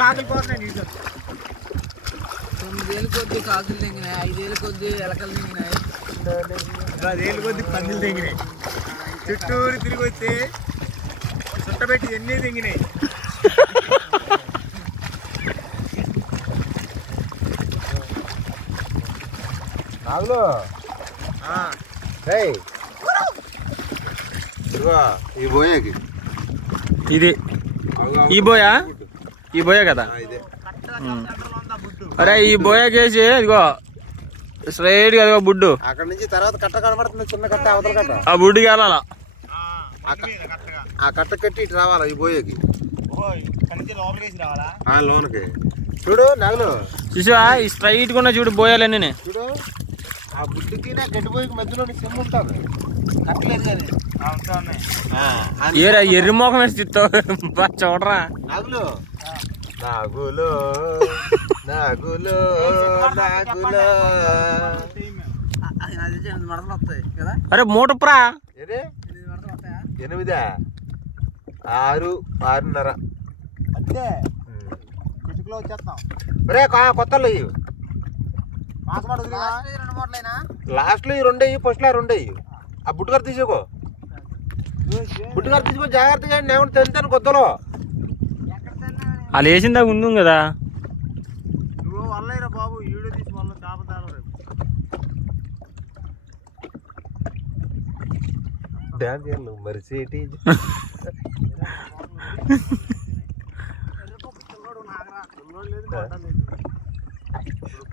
కాకులు పోతున్నాయి. 9 ఏళ్ళ కొద్ది కాకులు తెంగినాయి, 5 ఏళ్ళ కొద్ది ఎలకలు తెంగినాయి, 10 ఏళ్ళ కొద్ది పందులు తెంగినాయి. చుట్టూరు తిరిగి వస్తే చుట్టబెట్టి ఎన్ని తెంగినాయి. నాగులు ఈ బోయకి ఇది ఈ బోయా, ఈ బోయే కదా. అరే ఈ బోయకేసి ఇదిగో స్ట్రైట్ గా అదిగో బుడ్డు, అక్కడ నుంచి తర్వాత కట్ట కనబడుతుంది, చిన్న కట్ట అవతల కట్ట, ఆ బుడ్డుకి వెళ్ళాలా. ఆ కట్ట కట్టి ఇటు రావాలా ఈ బోయకి, లోనకి. చూడు నాగులు, చూసావా ఈ స్ట్రైట్ గా చూడు బోయాలన్నీ. చూడు ఆ బుడ్డుకి గడ్డి బోయకి మధ్యలో సెమ్ ఉంటుంది, కట్టలేదు కానీ ఏరా ఎర్రి మోకం వేసి తిత్తావు చూడరా. నాగులు నాగులో నాగులో నాగులో. మడతలు వస్తాయి కదా. అరే మూటప్రా ఏదే 8 మడతలు వస్తాయా? 8, 6, 6:30 అంతే. చిటుకులో వచ్చేస్తాం. రే కొత్తలు ఇవి మాసమాట వదిలేవా? 2 మూటలైనా లాస్ట్ లో ఈ 2 అయ్యి, ఫస్ట్ లో 2 అయ్యి. ఆ బుట్టుగారు తీసుకో, బుట్టుగారు తీసుకో జాగ్రత్తగా. నేను తింటాను కొత్తలో వాళ్ళు వేసిందా ఉంది కదా. నువ్వు వల్లయ్యరా బాబు, ఈడు తీసి వల్ల దాపతారు. డాన్స్ చేయాలి మరి సేటి.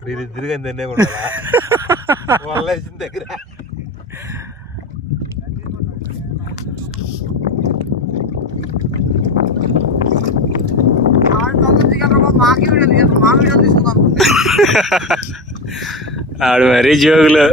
నేను తిరిగి తిన్నే కూడా వల్ల వేసిన దగ్గర ఆడు మరీ జోగులు.